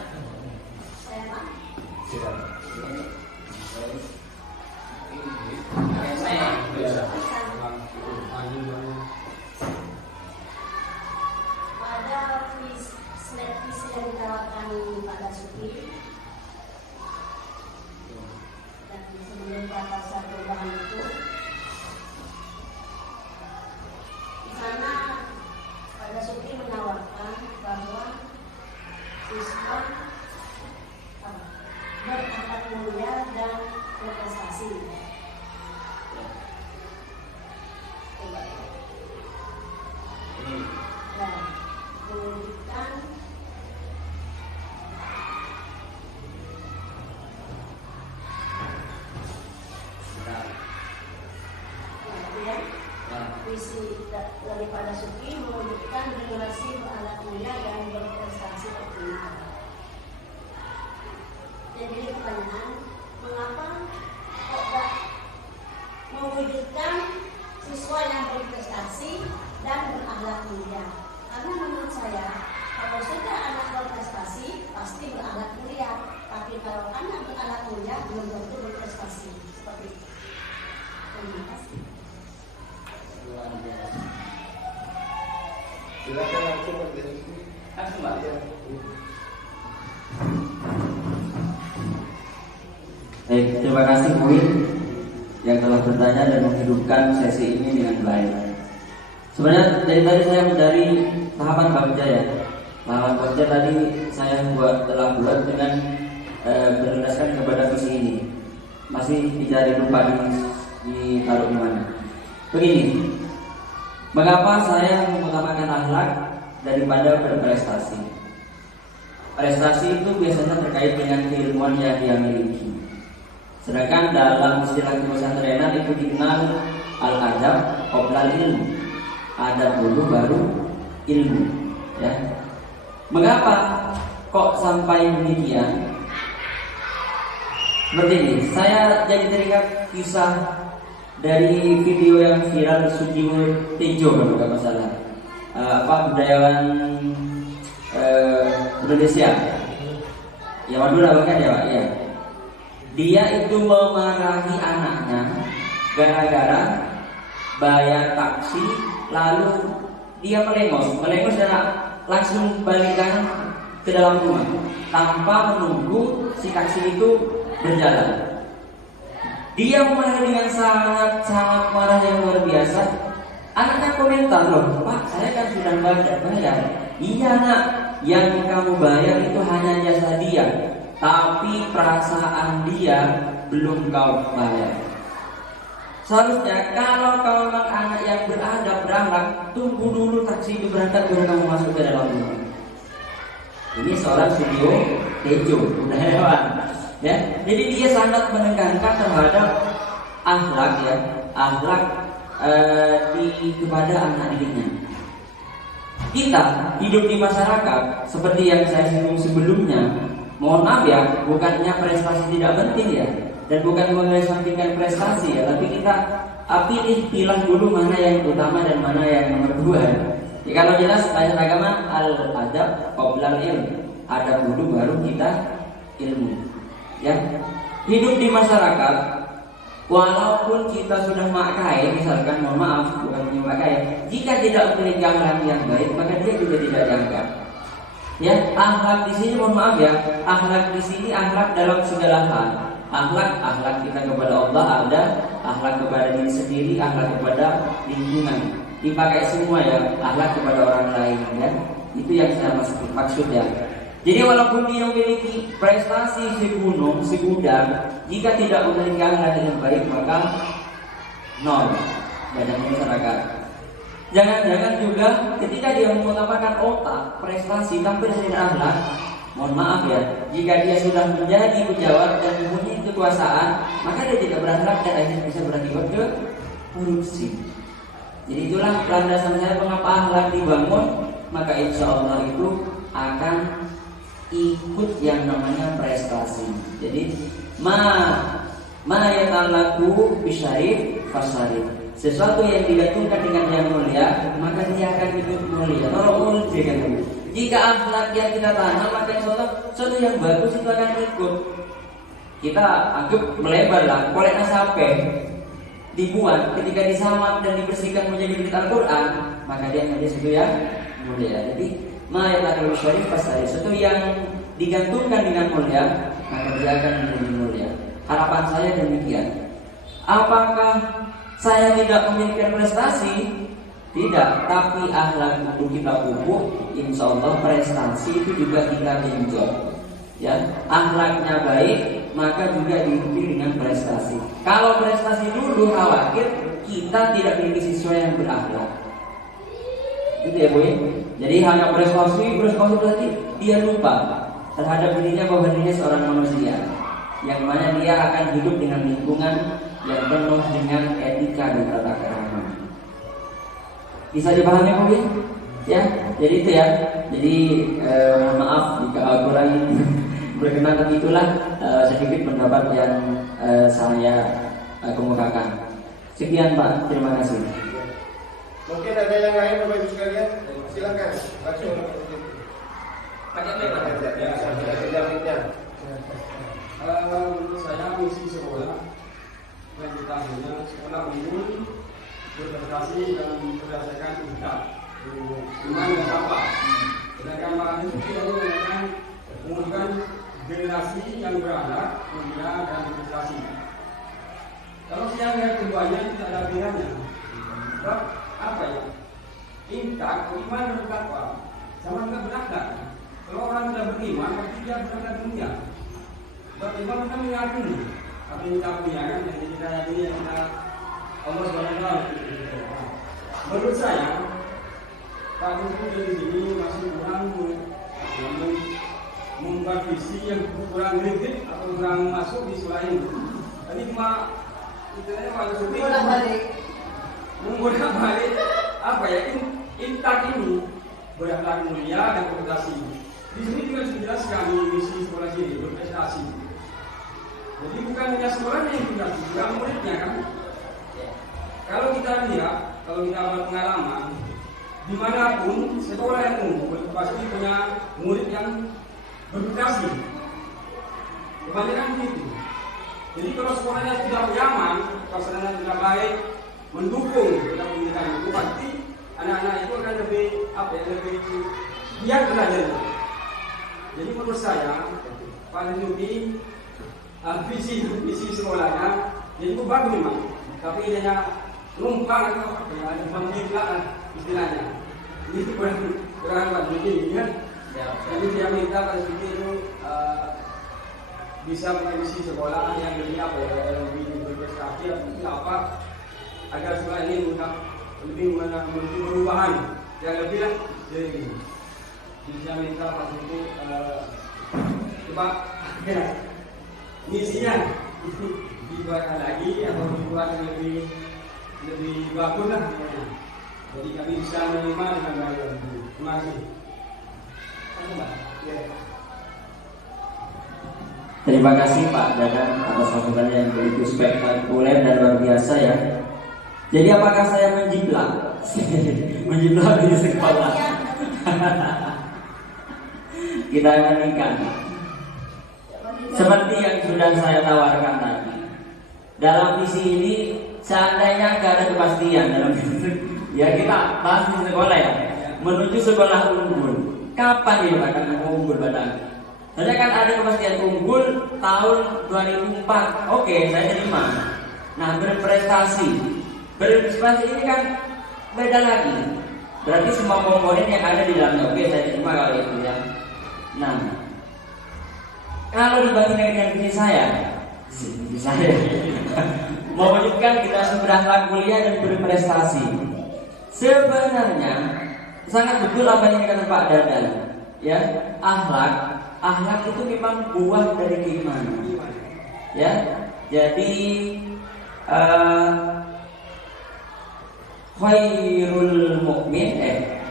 Ada visi yang ditawarkan pada Suki dan sebelum prakarsa perubahan itu, di sana pada Suki menawarkan bahwa siswa berakhlak mulia dan berprestasi. Dan mewujudkan visi daripada Suki mewujudkan generasi berakhlak mulia dan berprestasi optimal. Jadi pertanyaan, mengapa kok tak mewujudkan siswa yang berprestasi dan berakhlak mulia? Karena menurut saya, kalau sudah anak berprestasi pasti berakhlak mulia, tapi kalau anak berakhlak mulia belum tentu berprestasi. Seperti itu. Terima kasih. Silakan langsung berdiskusi. Langsung Mbak. Baik, terima kasih Win yang telah bertanya dan menghidupkan sesi ini dengan baik. Sebenarnya dari tadi saya mencari tahapan bagja ya. Tahapan bagja tadi saya telah buat dengan berdasarkan kepada visi ini. Masih dicari lupa ditaruh di mana. Begini, mengapa saya mengutamakan akhlak daripada berprestasi? Prestasi itu biasanya terkait dengan keilmuan yang dia miliki. Sedangkan dalam istilah pesantrenan itu dikenal al-adab qoblal ilmu. Adab dulu baru ilmu, ya. Mengapa kok sampai demikian? Seperti ini, saya jadi teringat kisah dari video yang viral Sujiwo Tejo kalau nggak masalah, budayawan Indonesia, ya Madura bahkan ya Pak, ya. Dia itu memarahi anaknya gara-gara bayar taksi, lalu dia melengos dan langsung balikkan ke dalam rumah tanpa menunggu si taksi itu berjalan. Dia marah dengan sangat marah yang luar biasa. Anaknya komentar, loh Pak, saya kan sudah bayar. Iya nak, yang kamu bayar itu hanya jasa dia, tapi perasaan dia belum kau bayar. Seharusnya kalau kau memang anak yang beradab, berakhlak, tunggu dulu taksi itu berangkat baru kamu masuk ke dalam rumah. Ini seorang Sujiwo Tejo, budayawan. Ya, jadi dia sangat menekankan terhadap akhlak, ya, akhlak kepada anak didiknya. Kita hidup di masyarakat seperti yang saya singgung sebelumnya. Mohon maaf ya, bukannya prestasi tidak penting ya, dan bukan mengesampingkan prestasi ya, tapi kita pilih dulu mana yang utama dan mana yang nomor dua. Ya, kalau jelas bahasa agama al-adab qoblal ilm, adab dulu baru kita ilmu. Ya, hidup di masyarakat, walaupun kita sudah makai, misalkan mohon maaf, bukan memakai. Jika tidak memiliki akhlak yang baik, maka dia juga tidak dianggap. Ya, akhlak di sini mohon maaf ya, akhlak di sini akhlak dalam segala hal. Akhlak kita kepada Allah ada, akhlak kepada diri sendiri, akhlak kepada lingkungan. Dipakai semua ya, akhlak kepada orang lain ya. Itu yang saya maksud ya. Jadi walaupun dia memiliki prestasi segunung, segudang, jika tidak memiliki akhlak yang baik maka nol, banyak masyarakat. Jangan-jangan juga ketika dia mengutamakan otak, prestasi tanpa dengan akhlak, mohon maaf ya, jika dia sudah menjadi pejabat dan mempunyai kekuasaan, maka dia tidak berakhlak dan akhirnya bisa berakibat ke korupsi. Jadi itulah landasan saya mengapa akhlak dibangun, maka insya Allah itu akan ikut yang namanya prestasi. Jadi ma yatalaku bisyarif fasyarif. Sesuatu yang digantungkan dengan yang mulia, maka dia akan ikut mulia. Kalau jika akhlak yang kita tanam, maka sesuatu yang bagus itu akan ikut. Kita anggap melebar lah, koleknya sampai dibuat, ketika disamak dan dibersihkan menjadi berita Al-Quran, maka dia akan disitu ya mulia. Jadi ma yatalaku bisyarif fasyarif. Sesuatu yang digantungkan dengan mulia, maka dia akan menjadi mulia. Harapan saya demikian. Apakah saya tidak memiliki prestasi? Tidak, tapi akhlak itu kita pupuk, insya Allah prestasi itu juga kita genjot. Ya, akhlaknya baik, maka juga diikuti dengan prestasi. Kalau prestasi dulu khawatir kita tidak memiliki siswa yang berakhlak. Itu ya Bu. Jadi hanya prestasi berarti dia lupa terhadap dirinya bahwa dirinya seorang manusia, yang mana dia akan hidup dengan lingkungan yang penuh dengan etika dan tata krama. Bisa dipahami Bu? Ya, jadi itu ya. Jadi mohon maaf jika kurang berkenan, tapi itulah sedikit pendapat yang saya kemukakan. Sekian Pak, terima kasih. Mungkin ada yang lain Bapak Ibu sekalian, silakan. Menurut saya misi sekolah yang kita punya sekolah umum berprestasi dan berdasarkan tingkat iman dan takwa. Sedangkan malah itu kita mengumpulkan generasi yang berakhlak, mulia dan berprestasi. Kalau saya lihat keduanya tidak ada bedanya. Sebab apa ya? Tingkat iman dan takwa sama dengan berakhlak. Kalau orang sudah beriman, pasti dia berakhlak dunia. Sebab iman kan meyakini apa yang kita punya kan, yang kita yakini yang kita Allah SWT. Menurut saya, Pak Guru di sini masih kurang membuat visi yang kurang kritik atau kurang masuk di sekolah ini. Tadi cuma istilahnya Pak Guru menggunakan balik apa ya, intak ini berakhlak mulia dan berprestasi. Di sini juga dijelaskan misi sekolah ini berprestasi. Jadi bukan hanya sekolahnya yang berprestasi, juga muridnya kan. Kalau kita lihat, kalau kita berpengalaman, dimanapun sekolah yang unggul pasti punya murid yang berprestasi. Kebanyakan begitu. Jadi kalau sekolahnya sudah nyaman, pasalnya sudah baik, mendukung dalam pendidikan itu, pasti anak-anak itu akan lebih lebih giat belajar. Jadi menurut saya, Pak Yuki visi sekolahnya itu bagus memang, tapi hanya numpang atau ada pembimbing istilahnya. Ini kurang Pak Yuki ya. Jadi dia minta Pak Yuki itu bisa mengisi sekolah yang lebih berprestasi atau apa, agar sekolah ini lebih perubahan yang lebih dari ini. Bisa minta Pak Yuki coba misinya dibuatkan lagi atau dibuat lebih bagus lah. Jadi kami bisa menerima dengan baik. Terima kasih. Terima kasih Pak Dadang atas sambutannya yang begitu spektakuler dan luar biasa ya. Jadi apakah saya menjiplak? Menjiplak di sekolah. Kita menikah. Seperti yang sudah saya tawarkan tadi, dalam visi ini seandainya tidak ada kepastian dalam Ya kita bahas di sekolah ya. Menuju sekolah unggul. Kapan dia akan unggul badan? Soalnya kan ada kepastian unggul tahun 2004. Oke, saya terima. Nah, berprestasi ini kan beda lagi. Berarti semua komponen yang ada di dalamnya. Oke, saya terima kalau itu ya. Nah, kalau dibandingkan dengan diri saya mewujudkan generasi berakhlak mulia dan berprestasi. Sebenarnya sangat betul apa yang dikatakan Pak Dadan. Ya, akhlak itu memang buah dari keimanan. Ya, jadi khairul mukmin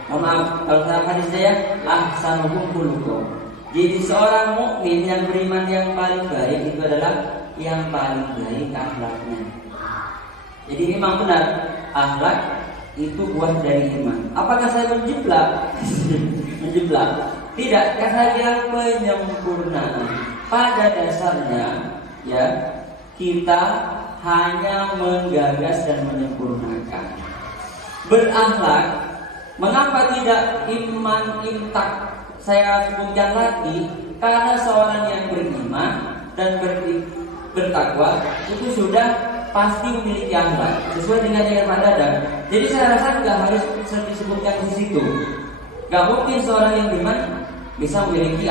mohon maaf kalau saya hadisnya ya ahsanuhum khuluqan. Jadi seorang mukmin yang beriman yang paling baik itu adalah yang paling baik akhlaknya. Jadi memang benar akhlak itu buah dari iman. Apakah saya menjiplak? Menjiplak? Tidak, karena saya bilang penyempurnaan. Pada dasarnya ya kita hanya menggagas dan menyempurnakan. Berakhlak, mengapa tidak iman imtak? Saya sebutkan lagi, karena seorang yang beriman dan bertakwa itu sudah pasti memiliki akhlak sesuai dengan Pak Dadan. Jadi saya rasa nggak harus disebutkan di situ. Nggak mungkin seorang yang beriman bisa memiliki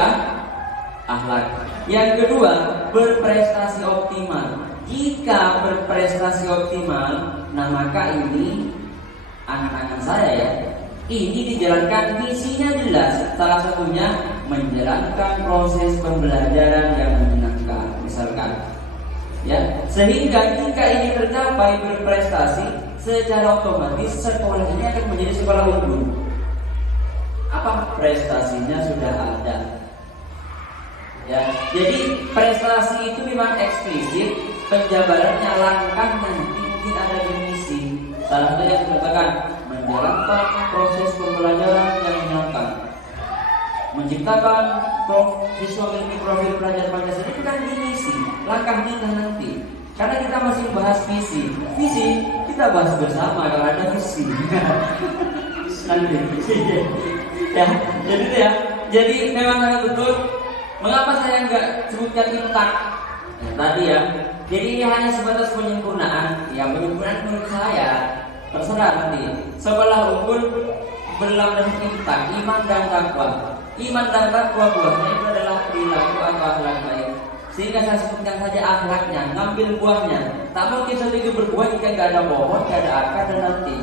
akhlak. Yang kedua, berprestasi optimal. Jika berprestasi optimal, nah maka ini anak-anak saya ya, ini dijalankan misinya jelas. Salah satunya menjalankan proses pembelajaran yang menyenangkan, misalkan. Ya, sehingga jika ini tercapai berprestasi, secara otomatis sekolah ini akan menjadi sekolah unggul. Apa prestasinya sudah ada? Ya, jadi prestasi itu memang eksplisit, penjabarannya langkah nanti mungkin ada di misi. Salah satu yang dikatakan menjalankan proses pembelajaran yang menyenangkan, menciptakan siswa memiliki profil pelajar Pancasila itu kan di misi. Langkah kita nanti, karena kita masih bahas visi kita bahas bersama kalau ada visi. Nanti, ya, jadi itu ya. Jadi memang sangat betul. Mengapa saya nggak sebutkan imtak tadi ya? Jadi ini hanya sebatas penyempurnaan. Ya penyempurnaan menurut saya terserah nanti. Sekolah unggul berlandaskan imtak, iman dan takwa. Iman dan takwa buahnya itu adalah perilaku atau akhlak baik. Sehingga saya sebutkan saja akhlaknya, ngambil buahnya. Tak mungkin sesuatu itu berbuah jika nggak ada pohon, nggak ada akar dan nanti.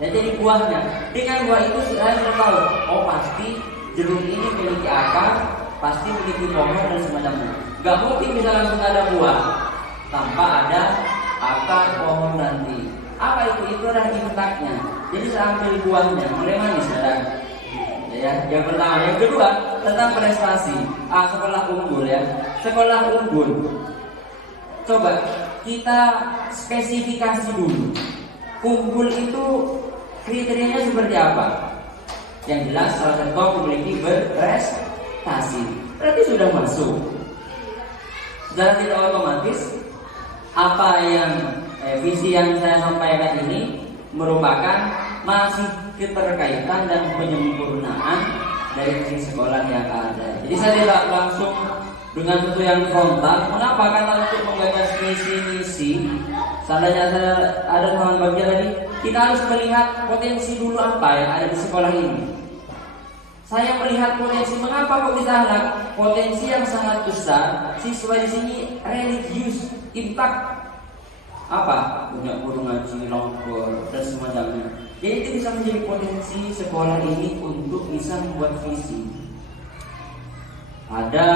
Ya jadi buahnya. Dengan buah itu saya sudah tahu. Oh pasti jeruk ini memiliki akar, pasti memiliki pohon dan semacamnya. Nggak mungkin bisa langsung ada buah tanpa ada akar, pohon nanti. Apa itu? Itu adalah imtaknya. Jadi saya ambil buahnya, mulai manis kadang. Ya, yang pertama, yang kedua tentang prestasi. Sekolah unggul ya. Sekolah unggul. Coba kita spesifikasi dulu. Unggul itu kriterianya seperti apa? Yang jelas salah satu memiliki berprestasi. Berarti sudah masuk. Secara tidak otomatis apa yang visi yang saya sampaikan ini merupakan masih keterkaitan dan penyempurnaan dari visi sekolah yang ada. Jadi saya tidak langsung dengan sesuatu yang frontal. Mengapa? Karena untuk menggagas misi-misi, seandainya ada teman bagian tadi, kita harus melihat potensi dulu apa yang ada di sekolah ini. Saya melihat potensi, mengapa kok kita lihat potensi yang sangat besar. Siswa di sini religius, impak. Apa? Punya guru ngaji, longkor, dan semacamnya. Jadi itu bisa menjadi potensi sekolah ini untuk bisa membuat visi. Ada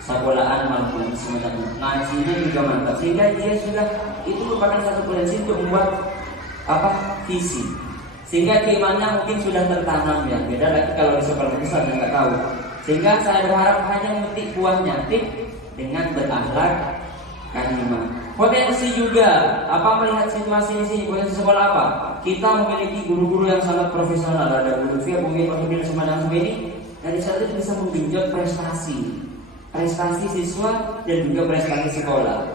sekolahan mampu semacamnya, ngajinya juga mantap, sehingga dia sudah itu merupakan satu potensi untuk membuat visi. Sehingga keimannya mungkin sudah tertanam ya. Beda lagi kalau di sekolah besar yang nggak tahu. Sehingga saya berharap hanya memetik buahnya dengan berakhlak karimah. Potensi juga melihat situasi di sini, potensi sekolah apa? Kita memiliki guru-guru yang sangat profesional, ada guru via mungkin profesional semacam ini. Dari sana itu bisa menggenjot prestasi siswa dan juga prestasi sekolah.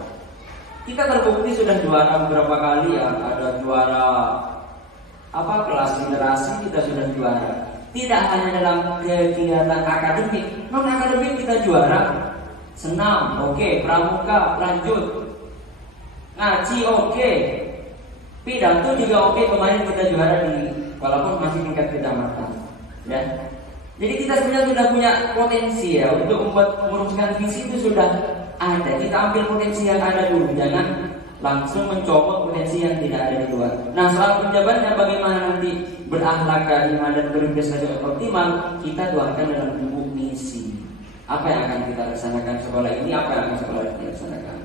Kita terbukti sudah juara beberapa kali ya, ada juara kelas literasi kita sudah juara. Tidak hanya dalam kegiatan akademik, non akademik kita juara. Senam, oke, pramuka, lanjut. Ngaji, oke. Pidato juga oke, kemarin kita juara di, walaupun masih tingkat kecamatan. Ya. Jadi kita sebenarnya sudah punya potensi ya untuk merumuskan visi itu sudah ada. Kita ambil potensi yang ada dulu, jangan langsung mencopot potensi yang tidak ada di luar. Nah, soal penjabarannya bagaimana nanti berakhlak karimah dan berprestasi optimal, kita tuangkan dalam buku misi. Apa yang akan kita laksanakan sekolah ini, apa yang akan sekolah kita laksanakan.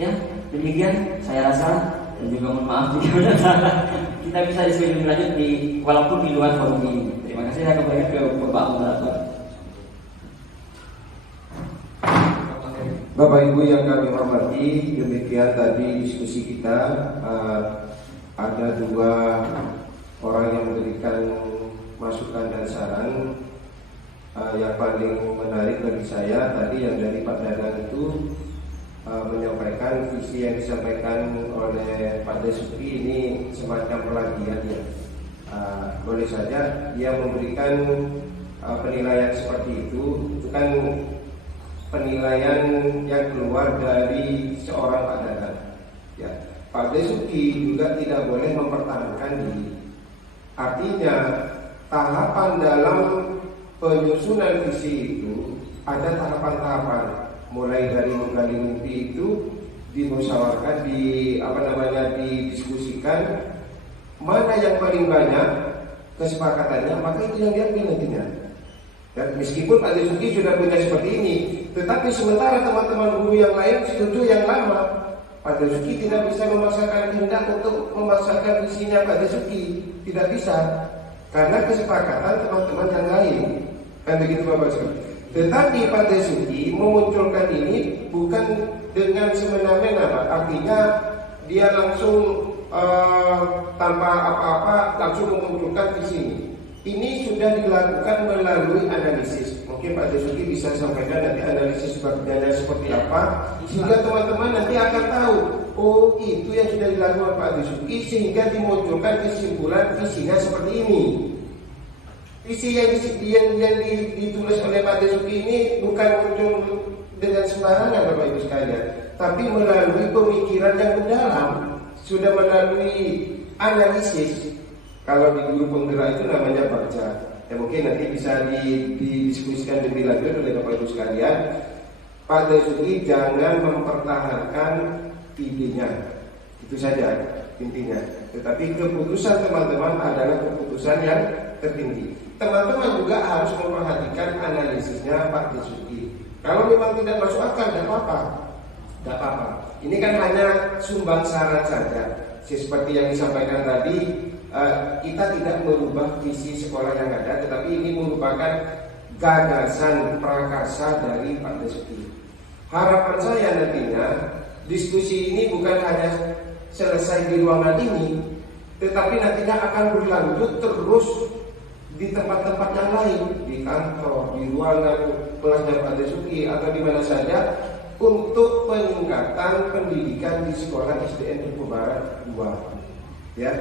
Ya, demikian saya rasa, dan juga mohon maaf jika ada salah. Kita bisa diskusi lebih lanjut walaupun di luar forum ini. Terima kasih, saya kembali ke Bapak Moderator. Bapak Ibu yang kami hormati, demikian tadi diskusi kita. Ada dua orang yang memberikan masukan dan saran. Yang paling menarik bagi saya tadi yang dari Pak Dadang itu menyampaikan visi yang disampaikan oleh Pak Desuki ini semacam pelagian ya. Boleh saja dia memberikan penilaian seperti itu kan penilaian yang keluar dari seorang Pak Dadang. Ya, Pak Desuki juga tidak boleh mempertahankan diri. Artinya tahapan dalam penyusunan visi itu ada tahapan-tahapan, mulai dari menggali mimpi itu dimusyawarahkan, didiskusikan mana yang paling banyak kesepakatannya, maka itu yang diambil nantinya. Dan meskipun Pak Desuki sudah punya seperti ini, tetapi sementara teman-teman guru yang lain setuju yang lama, Pak Desuki tidak bisa memaksakan kehendak untuk memaksakan visinya Pak Desuki, tidak bisa, karena kesepakatan teman-teman yang lain. Kan begitu Bapak Desuki. Tetapi Pak Desuki memunculkan ini bukan dengan semena-mena, artinya dia langsung tanpa apa-apa langsung memunculkan visi ini. Ini sudah dilakukan melalui analisis. Mungkin Pak Desuki bisa sampaikan nanti analisis bagiannya seperti apa, sehingga teman-teman nanti akan tahu, oh itu yang sudah dilakukan Pak Desuki, sehingga dimunculkan kesimpulan visinya seperti ini. Visi yang ditulis oleh Pak Desuki ini bukan muncul dengan sembarangan Bapak Ibu sekalian, tapi melalui pemikiran yang mendalam, sudah melalui analisis. Kalau di guru penggerak itu namanya baca. Ya mungkin nanti bisa didiskusikan lebih lanjut oleh Bapak Ibu sekalian. Pak Desuki jangan mempertahankan idenya, itu saja intinya. Tetapi keputusan teman-teman adalah keputusan yang tertinggi. Teman-teman juga harus memperhatikan analisisnya Pak Desuki. Kalau memang tidak masuk akal, tidak apa-apa. Ini kan hanya sumbang saran saja. Seperti yang disampaikan tadi, kita tidak merubah visi sekolah yang ada, tetapi ini merupakan gagasan prakarsa dari Pak Desuki. Harapan saya nantinya diskusi ini bukan hanya selesai di ruangan ini, tetapi nantinya akan berlanjut terus di tempat-tempat yang lain, di kantor, di ruangan kelasnya Pak Desuki atau di mana saja, untuk peningkatan pendidikan di sekolah SDN Dukuh Barat 2. Ya.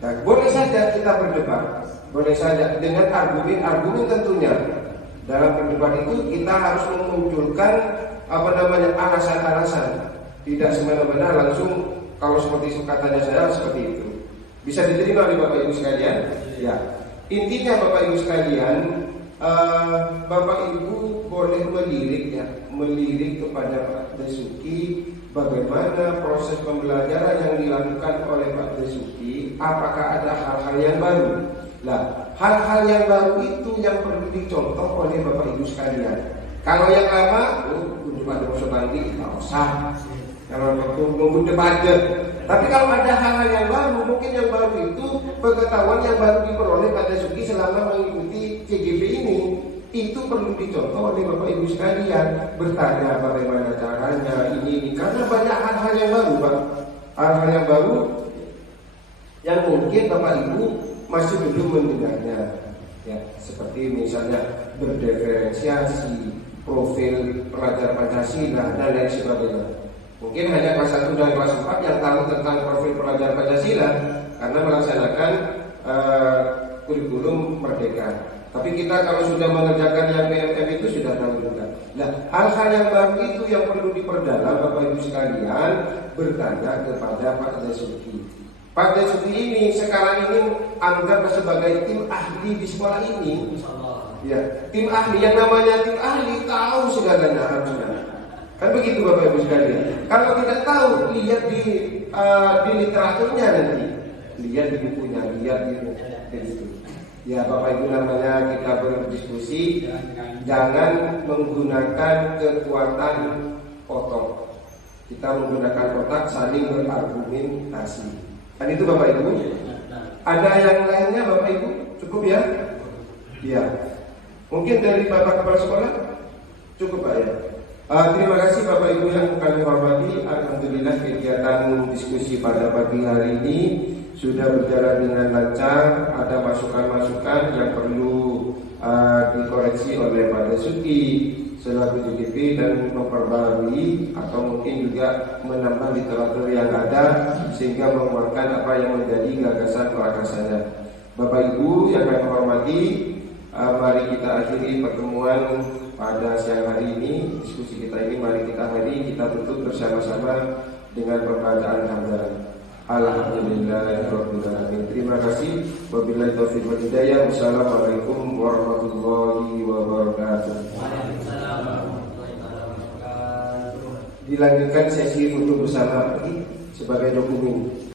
Nah, boleh saja kita berdebat, boleh saja dengan argumen tentunya. Dalam berdebat itu kita harus memunculkan alasan-alasan, tidak semena-mena langsung kalau seperti katanya saya seperti itu. Bisa diterima oleh Bapak Ibu sekalian? Ya. Intinya Bapak Ibu sekalian, Bapak Ibu boleh melirik kepada Pak Desuki bagaimana proses pembelajaran yang dilakukan oleh Pak Desuki, apakah ada hal-hal yang baru. Nah, hal-hal yang baru itu yang perlu dicontoh oleh Bapak Ibu sekalian. Kalau yang lama, udah pada masuk nanti, nggak usah. Kalau waktu nunggu debat. Tapi kalau ada hal-hal yang baru, mungkin yang baru itu pengetahuan yang baru diperoleh Pak Desuki selama mengikuti CGP ini, itu perlu dicontoh oleh Bapak Ibu sekalian. Bertanya bagaimana caranya ini, karena banyak hal-hal yang baru, Pak. Hal-hal yang baru yang mungkin Bapak Ibu masih belum mendengarnya. Ya, seperti misalnya berdiferensiasi, profil pelajar Pancasila dan lain sebagainya. Mungkin hanya kelas 1 dan kelas 4 yang tahu tentang profil pelajar Pancasila karena melaksanakan kurikulum merdeka. Tapi kita kalau sudah mengerjakan yang PMM itu sudah tahu juga. Nah, hal-hal yang baru itu yang perlu diperdalam Bapak Ibu sekalian, bertanya kepada Pak Dasuki. Pak Dasuki ini sekarang ini anggap sebagai tim ahli di sekolah ini. Ya, tim ahli, yang namanya tim ahli tahu segalanya harusnya. Kan begitu Bapak Ibu sekalian. Kalau tidak tahu, lihat di literaturnya nanti, lihat di bukunya, lihat di begitu. Ya Bapak Ibu, namanya kita berdiskusi, jangan menggunakan kekuatan otot. Kita menggunakan otak saling berargumentasi. Kan itu Bapak Ibu. Ada yang lainnya Bapak Ibu? Cukup ya? Iya. Mungkin dari Bapak Kepala Sekolah? Cukup Pak ya? Terima kasih Bapak Ibu yang kami hormati. Alhamdulillah kegiatan diskusi pada pagi hari ini sudah berjalan dengan lancar. Ada masukan-masukan yang perlu dikoreksi oleh Pak Dasuki selaku DPP dan memperbarui atau mungkin juga menambah literatur yang ada sehingga menguatkan apa yang menjadi gagasan pelaksananya. Bapak Ibu yang kami hormati, mari kita akhiri pertemuan pada siang hari ini. Diskusi kita ini mari kita tutup bersama-sama dengan pembacaan hamdalah. Alhamdulillahirabbil alamin. Terima kasih. Wabillahi taufiq wal hidayah. Wassalamualaikum warahmatullahi wabarakatuh. Dilanjutkan sesi foto bersama lagi sebagai dokumen.